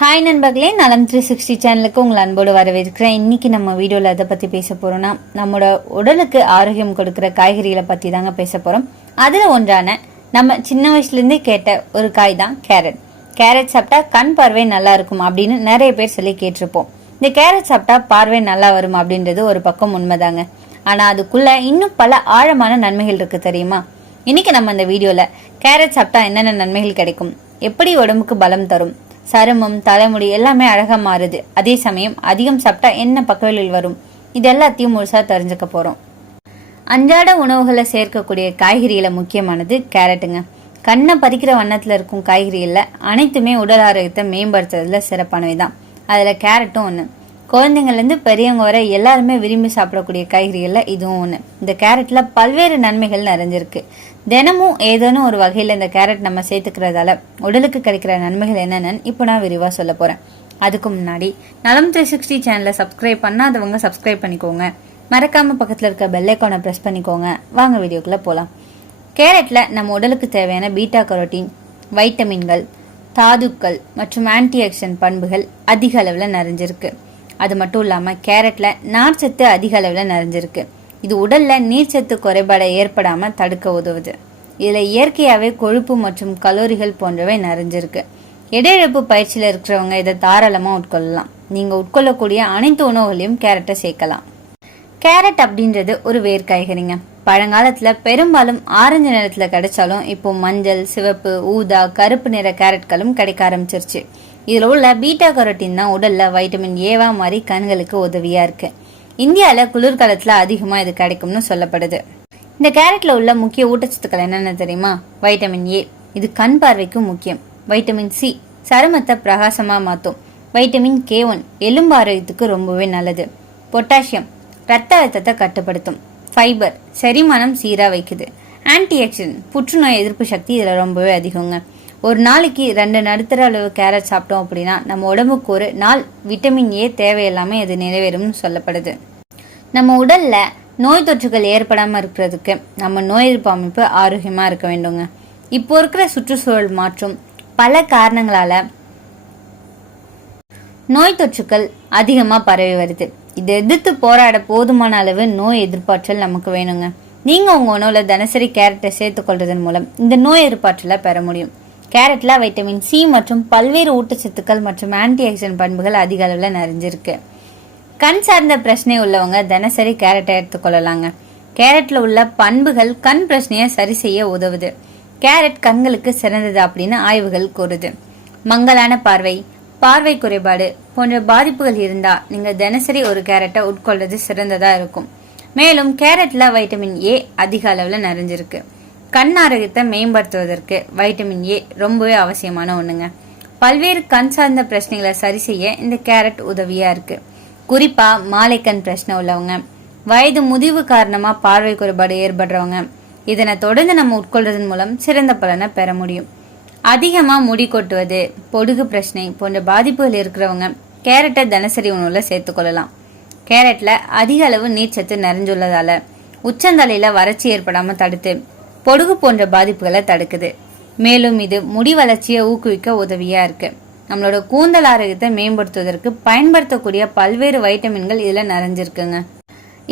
Hi நண்பர்களே நலம் three sixty சேனலுக்கு உங்களை அன்போடு வரவேற்கிறேன். இன்னைக்கு நம்ம வீடியோவில் எதை பற்றி பேச போகிறோம்னா நம்மளோட உடலுக்கு ஆரோக்கியம் கொடுக்குற காய்கறிகளை பற்றி தாங்க பேச போகிறோம் அதில் ஒன்றான நம்ம சின்ன வயசுலேருந்தே கேட்ட ஒரு காய் தான் கேரட். கேரட் சாப்பிட்டா கண் பார்வை நல்லா இருக்கும் அப்படின்னு நிறைய பேர் சொல்லி கேட்டிருப்போம். இந்த கேரட் சாப்பிட்டா பார்வை நல்லா வரும் அப்படின்றது ஒரு பக்கம் உண்மைதாங்க. ஆனால் அதுக்குள்ளே இன்னும் பல ஆழமான நன்மைகள் இருக்குது தெரியுமா? இன்றைக்கி நம்ம இந்த வீடியோவில் கேரட் சாப்பிட்டா என்னென்ன நன்மைகள் கிடைக்கும்? எப்படி உடம்புக்கு பலம் தரும்? சருமம் தலைமுடி எல்லாமே அழகா மாறுது. அதே சமயம் அதிகம் சாப்பிட்டா என்ன பக்கவிலில் வரும்? இது எல்லாத்தையும் முழுசா தெரிஞ்சுக்க போறோம். அன்றாட உணவுகளை சேர்க்கக்கூடிய காய்கறிகளை முக்கியமானது கேரட்டுங்க. கண்ணை பறிக்கிற வண்ணத்துல இருக்கும் காய்கறிகளில் அனைத்துமே உடல் ஆரோக்கியத்தை மேம்படுத்துறதுல சிறப்பானவை தான் அதுல கேரட்டும் ஒன்று குழந்தைங்கள்லேருந்து பெரியவங்க வரை எல்லாருமே விரும்பி சாப்பிடக்கூடிய காய்கறிகளில் இதுவும் ஒன்று இந்த கேரட்டில் பல்வேறு நன்மைகள் நிறைஞ்சிருக்கு. தினமும் ஏதேனும் ஒரு வகையில் இந்த கேரட் நம்ம சேர்த்துக்கிறதால உடலுக்கு கிடைக்கிற நன்மைகள் என்னென்னு இப்போ நான் விரிவாக சொல்ல போகிறேன் அதுக்கு முன்னாடி நலம் த்ரீ சிக்ஸ்டி சேனலை சப்ஸ்கிரைப் பண்ணாதவங்க சப்ஸ்கிரைப் பண்ணிக்கோங்க. மறக்காமல் பக்கத்தில் இருக்க பெல்லைக்கானை ப்ரெஸ் பண்ணிக்கோங்க. வாங்க வீடியோக்குள்ளே போகலாம் கேரட்டில் நம்ம உடலுக்கு தேவையான பீட்டா கரோட்டின் வைட்டமின்கள் தாதுக்கள் மற்றும் ஆன்டி ஆக்சிடென்ட் பண்புகள் அதிக அளவில் நிறைஞ்சிருக்கு. அது மட்டும் இல்லாமல் கேரட்டில் நார்ச்சத்து அதிக அளவில் நிறைஞ்சிருக்கு. இது உடலில் நீர்ச்சத்து குறைபாடை ஏற்படாமல் தடுக்க உதவுது. இதில் இயற்கையாகவே கொழுப்பு மற்றும் கலோரிகள் போன்றவை நிறைஞ்சிருக்கு. இடையிழப்பு பயிற்சியில் இருக்கிறவங்க இதை தாராளமாக உட்கொள்ளலாம். நீங்கள் உட்கொள்ளக்கூடிய அனைத்து உணவுகளையும் கேரட்டை சேர்க்கலாம். கேரட் அப்படின்றது ஒரு வேர்காய்கறிங்க. பழங்காலத்தில் பெரும்பாலும் ஆரஞ்சு நிறத்தில் கிடைச்சாலும் இப்போ மஞ்சள் சிவப்பு ஊதா கருப்பு நிற கேரட்களும் கிடைக்க ஆரம்பிச்சிருச்சு. இதில் உள்ள பீட்டா கரோட்டின் தான் உடலில் வைட்டமின் ஏவா மாதிரி கண்களுக்கு உதவியாக இருக்கு. இந்தியாவில் குளிர்காலத்தில் அதிகமாக இது கிடைக்கும்னு சொல்லப்படுது. இந்த கேரட்டில் உள்ள முக்கிய ஊட்டச்சத்துக்கள் என்னென்ன தெரியுமா? வைட்டமின் ஏ இது கண் பார்வைக்கும் முக்கியம். வைட்டமின் சி சருமத்தை பிரகாசமாக மாற்றும் வைட்டமின் கே ஒன் எலும்பு ஆரோக்கியத்துக்கு ரொம்பவே நல்லது. பொட்டாசியம் ரத்த அழுத்தத்தை கட்டுப்படுத்தும். ஃபைபர் செரிமானம் சீராக வைக்குது. ஆன்டி ஆக்சிடென்ட் புற்றுநோய் எதிர்ப்பு சக்தி இதில் ரொம்பவே அதிகங்க. ஒரு நாளைக்கு ரெண்டு நடுத்தர அளவு கேரட் சாப்பிட்டோம் அப்படின்னா நம்ம உடம்புக்கு ஒரு நாள் விட்டமின் ஏ தேவையில்லாமல் இது நிறைவேறும்னு சொல்லப்படுது. நம்ம உடல்ல நோய் தொற்றுகள் ஏற்படாமல் இருக்கிறதுக்கு நம்ம நோய் எதிர்ப்பு அமைப்பு ஆரோக்கியமாக இருக்க வேண்டுங்க. இப்போ இருக்கிற சுற்றுச்சூழல் மாற்றம் பல காரணங்களால நோய் தொற்றுக்கள் அதிகமாக பரவி வருது. இதை எதிர்த்து போராட போதுமான அளவு நோய் எதிர்ப்பாற்றல் நமக்கு வேணுங்க. நீங்கள் உங்கள் உணவில் தினசரி கேரட்டை சேர்த்துக்கொள்றதன் மூலம் இந்த நோய் எதிர்ப்பாற்றலை பெற முடியும். கேரட்ல வைட்டமின் சி மற்றும் பல்வேறு ஊட்டச்சத்துக்கள் மற்றும் ஆன்டிஆக்சிடென்ட் பண்புகள் அதிக அளவில் நிறைஞ்சிருக்கு. கண் சார்ந்த பிரச்சனை உள்ளவங்க தினசரி கேரட்டை எடுத்துக்கொள்ளலாங்க கேரட்ல உள்ள பண்புகள் கண் பிரச்சனையை சரி செய்ய உதவுது. கேரட் கண்களுக்கு சிறந்தது அப்படின்னு ஆய்வுகள் கூறுது. மங்கலான பார்வை பார்வை குறைபாடு போன்ற பாதிப்புகள் இருந்தா நீங்க தினசரி ஒரு கேரட்டை உட்கொள்வது சிறந்ததா இருக்கும். மேலும் கேரட்ல வைட்டமின் ஏ அதிக அளவில் நிறைஞ்சிருக்கு. கண் ஆரோக்கியத்தை மேம்படுத்துவதற்கு வைட்டமின் ஏ ரொம்பவே அவசியமான ஒண்ணுங்க. பல்வேறு கண் சார்ந்த பிரச்சனைகளை சரி செய்ய இந்த கேரட் உதவியா இருக்கு. குறிப்பா மாலை கண் பிரச்சனை உள்ளவங்க வயது முதிவு காரணமா பார்வை குறைபாடு ஏற்படுறவங்க இதனை தொடர்ந்து நம்ம உட்கொள்றதன் மூலம் சிறந்த பலனை பெற முடியும். அதிகமா முடி கொட்டுவது பொடுகு பிரச்சனை போன்ற பாதிப்புகள் இருக்கிறவங்க கேரட்டை தினசரி உணவுல சேர்த்துக்கொள்ளலாம் கேரட்ல அதிக அளவு நீர்ச்சத்து நிறைஞ்சுள்ளதால உச்சந்தலையில வறட்சி ஏற்படாம தடுத்து பொடுகு போன்ற பாதிப்புகளை தடுக்குது. மேலும் இது முடி வளர்ச்சியை ஊக்குவிக்க உதவியா இருக்கு. நம்மளோட கூந்தல் ஆரோக்கியத்தை மேம்படுத்துவதற்கு பயன்படுத்தக்கூடிய பல்வேறு வைட்டமின்கள் இதுல நிறைஞ்சிருக்குங்க.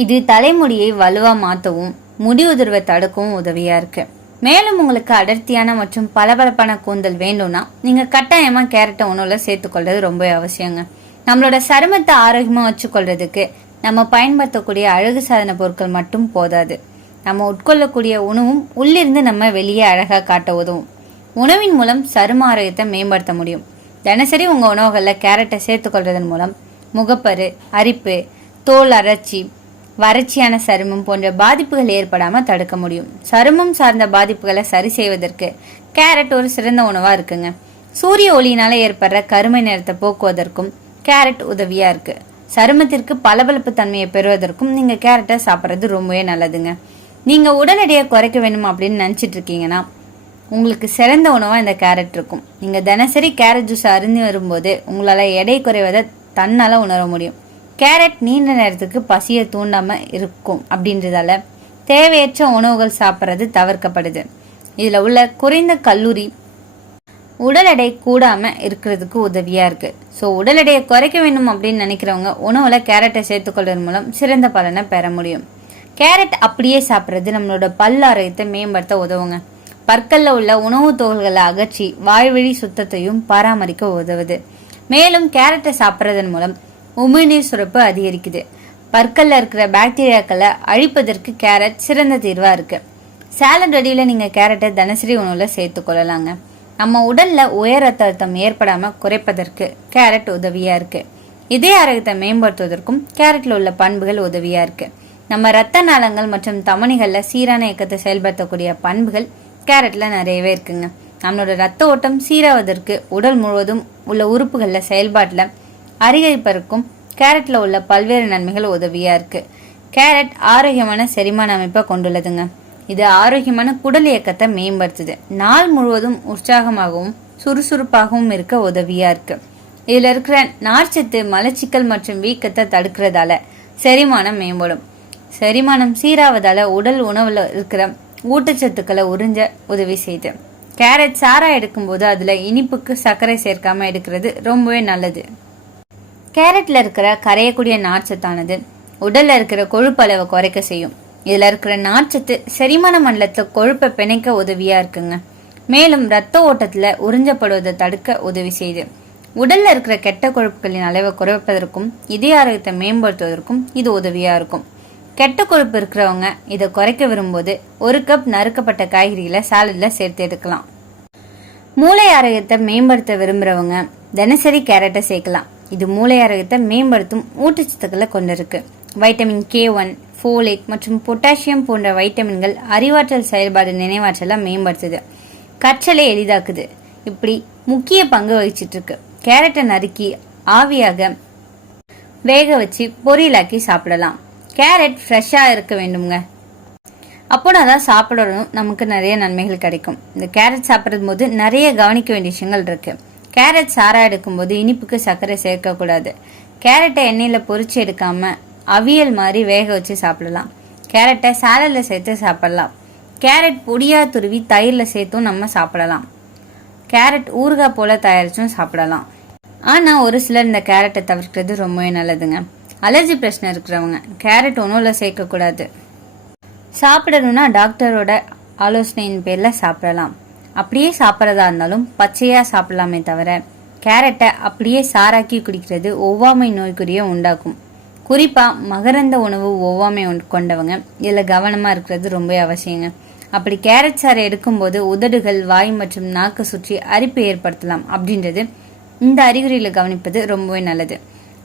இது தலைமுடியை வலுவா மாற்றவும் முடி உதிர்வை தடுக்கவும் உதவியா இருக்கு. மேலும் உங்களுக்கு அடர்த்தியான மற்றும் பளபளப்பான கூந்தல் வேண்டும்னா நீங்க கட்டாயமா கேரட்டை உணவுல சேர்த்துக்கொள்றது ரொம்ப அவசியங்க. நம்மளோட சருமத்தை ஆரோக்கியமா வச்சுக்கொள்றதுக்கு நம்ம பயன்படுத்தக்கூடிய அழகு சாதன பொருட்கள் மட்டும் போதாது. நம்ம உட்கொள்ளக்கூடிய உணவும் உள்ளிருந்து நம்ம வெளியே அழகாக காட்ட உதவும். உணவின் மூலம் சரும ஆரோக்கியத்தை மேம்படுத்த முடியும். தினசரி உங்கள் உணவுகளில் கேரட்டை சேர்த்துக்கொள்றதன் மூலம் முகப்பரு அரிப்பு தோல் அரைச்சி வறட்சியான சருமம் போன்ற பாதிப்புகள் ஏற்படாமல் தடுக்க முடியும். சருமம் சார்ந்த பாதிப்புகளை சரி செய்வதற்கு கேரட் ஒரு சிறந்த உணவாக இருக்குங்க. சூரிய ஒளியினால் ஏற்படுற கருமை நிறத்தை போக்குவதற்கும் கேரட் உதவியாக இருக்குது சருமத்திற்கு பளபளப்பு தன்மையை பெறுவதற்கும் நீங்கள் கேரட்டை சாப்பிட்றது ரொம்பவே நல்லதுங்க. நீங்கள் உடல் எடையை குறைக்க வேணும் அப்படின்னு நினச்சிட்டு இருக்கீங்கன்னா உங்களுக்கு சிறந்த உணவாக இந்த கேரட் இருக்கும். நீங்கள் தினசரி கேரட் ஜூஸ் அருந்தி வரும்போது உங்களால் எடை குறைவதை தன்னால் உணர முடியும். கேரட் நீண்ட நேரத்துக்கு பசியை தூண்டாமல் இருக்கும் அப்படின்றதால தேவையற்ற உணவுகள் சாப்பிட்றது தவிர்க்கப்படுது. இதில் உள்ள குறைந்த கல்லூரி உடல் எடை கூடாமல் இருக்கிறதுக்கு உதவியாக இருக்குது ஸோ உடல் எடையை குறைக்க வேண்டும் அப்படின்னு நினைக்கிறவங்க உணவில் கேரட்டை சேர்த்துக்கொள்வதன் மூலம் சிறந்த பலனை பெற முடியும். கேரட் அப்படியே சாப்பிட்றது நம்மளோட பல் ஆரோக்கியத்தை மேம்படுத்த உதவுங்க. பற்களில் உள்ள உணவுத் துகள்களை அகற்றி வாய்வழி சுத்தத்தையும் பராமரிக்க உதவுது. மேலும் கேரட்டை சாப்பிட்றதன் மூலம் உமிழ்நீர் சுரப்பு அதிகரிக்குது. பற்களில் இருக்கிற பாக்டீரியாக்களை அழிப்பதற்கு கேரட் சிறந்த தீர்வாக இருக்கு. சேலட் வடியில் நீங்கள் கேரட்டை தினசரி உணவுல சேர்த்துக்கொள்ளலாங்க நம்ம உடல்ல உயர் ரத்த அழுத்தம் ஏற்படாமல் குறைப்பதற்கு கேரட் உதவியா இருக்கு. இதய ஆரோக்கியத்தை மேம்படுத்துவதற்கும் கேரட்ல உள்ள பண்புகள் உதவியா இருக்கு. நம்ம ரத்த நாளங்கள் மற்றும் தமனிகளில் சீரான இயக்கத்தை செயல்படுத்தக்கூடிய பண்புகள் கேரட்டில் நிறையவே இருக்குங்க. நம்மளோட ரத்த ஓட்டம் சீராவதற்கு உடல் முழுவதும் உள்ள உறுப்புகளில் செயல்பாட்டில் அதிகரிப்பதற்கும் கேரட்டில் உள்ள பல்வேறு நன்மைகள் உதவியாக இருக்குது கேரட் ஆரோக்கியமான செரிமான அமைப்பை கொண்டுள்ளதுங்க. இது ஆரோக்கியமான குடல் இயக்கத்தை மேம்படுத்துது. நாள் முழுவதும் உற்சாகமாகவும் சுறுசுறுப்பாகவும் இருக்க உதவியாக இருக்குது இதில் இருக்கிற நார்ச்சத்து மலச்சிக்கல் மற்றும் வீக்கத்தை தடுக்கிறதால செரிமானம் மேம்படும். செரிமானம் சீராவதால உடல் உணவுல இருக்கிற ஊட்டச்சத்துக்களை உறிஞ்ச உதவி செய்யுது கேரட் சாரா எடுக்கும்போது அதுல இனிப்புக்கு சர்க்கரை சேர்க்காம எடுக்கிறது ரொம்பவே நல்லது. கேரட்ல இருக்கிற கரையக்கூடிய நார்ச்சத்தானது உடல்ல இருக்கிற கொழுப்பு அளவை குறைக்க செய்யும். இதுல இருக்கிற நார்ச்சத்து செரிமான மண்டலத்துல கொழுப்பை பிணைக்க உதவியா இருக்குங்க. மேலும் ரத்த ஓட்டத்துல உறிஞ்சப்படுவதை தடுக்க உதவி செய்யுது உடல்ல இருக்கிற கெட்ட கொழுப்புகளின் அளவை குறைப்பதற்கும் இதய ஆரோக்கியத்தை மேம்படுத்துவதற்கும் இது உதவியா இருக்கும். கெட்ட கொழுப்பு இருக்கிறவங்க இதை குறைக்க விரும்பும்போது ஒரு கப் நறுக்கப்பட்ட காய்கறிகளை சாலட்ல சேர்த்து எடுக்கலாம். மூளை ஆரோக்கியத்தை மேம்படுத்த விரும்புறவங்க தினசரி கேரட்டை சேர்க்கலாம். இது மூளை ஆரோக்கியத்தை மேம்படுத்தும் ஊட்டச்சத்துக்களை கொண்டிருக்கு. வைட்டமின் கே ஒன் ஃபோலேட் மற்றும் பொட்டாசியம் போன்ற வைட்டமின்கள் அறிவாற்றல் செயல்பாடு நினைவாற்றலை மேம்படுத்துது. கற்றலை எளிதாக்குது. இப்படி முக்கிய பங்கு வகிச்சிட்டு இருக்கு கேரட்டை நறுக்கி ஆவியாக வேக வச்சு பொரியலாக்கி சாப்பிடலாம். கேரட் ஃப்ரெஷ்ஷாக இருக்க வேண்டுங்க அப்போனா தான் சாப்பிடணும். நமக்கு நிறைய நன்மைகள் கிடைக்கும். இந்த கேரட் சாப்பிடும் போது நிறைய கவனிக்க வேண்டிய விஷயங்கள் இருக்குது கேரட் சாரா எடுக்கும்போது இனிப்புக்கு சர்க்கரை சேர்க்கக்கூடாது. கேரட்டை எண்ணெயில் பொறிச்சு எடுக்காமல் அவியல் மாதிரி வேக வச்சு சாப்பிடலாம். கேரட்டை சாலடில் சேர்த்து சாப்பிடலாம். கேரட் பொடியாக துருவி தயிரில் சேர்த்தும் நம்ம சாப்பிடலாம். கேரட் ஊறுகாய் போல் தயாரிச்சும் சாப்பிடலாம். ஆனால் ஒரு சிலர் இந்த கேரட்டை தவிர்க்கிறது ரொம்பவே நல்லதுங்க. அலர்ஜி பிரச்சனை இருக்கிறவங்க கேரட் உணவில் சேர்க்கக்கூடாது சாப்பிடணும்னா டாக்டரோட ஆலோசனையின் பேரில் சாப்பிடலாம். அப்படியே சாப்பிட்றதா இருந்தாலும் பச்சையாக சாப்பிடலாமே தவிர கேரட்டை அப்படியே சாராக்கி குடிக்கிறது ஒவ்வாமை நோய்க்குரிய உண்டாக்கும். குறிப்பாக மகரந்த உணவு ஒவ்வாமை கொண்டவங்க இதில் கவனமாக இருக்கிறது ரொம்ப அவசியங்க. அப்படி கேரட் சாறை எடுக்கும்போது உதடுகள் வாய் மற்றும் நாக்கு சுற்றி அரிப்பு ஏற்படுத்தலாம். அப்படின்றது இந்த அறிகுறியில் கவனிப்பது ரொம்பவே நல்லது.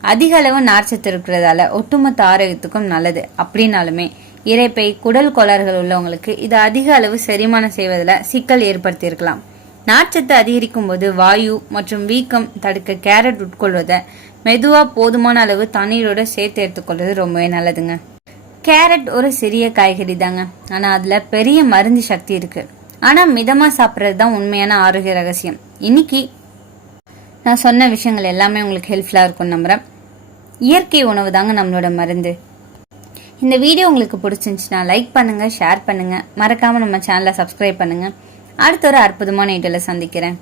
அதிக அளவு நார்ச்சத்து இருக்கிறதால ஒட்டுமொத்த ஆரோக்கியத்துக்கும் நல்லது அப்படின்னாலுமே இறைப்பை குடல் கோளாறுகள் உள்ளவங்களுக்கு இது அதிக அளவு செரிமானம் செய்வதில் சிக்கல் ஏற்படுத்தியிருக்கலாம். நார்ச்சத்து அதிகரிக்கும் போது வாயு மற்றும் வீக்கம் தடுக்க கேரட் உட்கொள்வதை மெதுவா போதுமான அளவு தண்ணீரோட சேர்த்து எடுத்துக்கொள்வது ரொம்பவே நல்லதுங்க. கேரட் ஒரு சிறிய காய்கறி தாங்க. ஆனா அதுல பெரிய மருந்து சக்தி இருக்கு. ஆனா மிதமா சாப்பிட்றது தான் உண்மையான ஆரோக்கிய ரகசியம். இன்னைக்கு நான் சொன்ன விஷயங்கள் எல்லாமே உங்களுக்கு ஹெல்ப்ஃபுல்லாக இருக்கும் நம்புகிறேன் இயற்கை உணவு தாங்க நம்மளோட மருந்து. இந்த வீடியோ உங்களுக்கு பிடிச்சிருந்துச்சுன்னா லைக் பண்ணுங்கள் ஷேர் பண்ணுங்கள் மறக்காமல் நம்ம சேனலை சப்ஸ்கிரைப் பண்ணுங்கள் அடுத்த ஒரு அற்புதமான வீடியோல சந்திக்கிறேன்.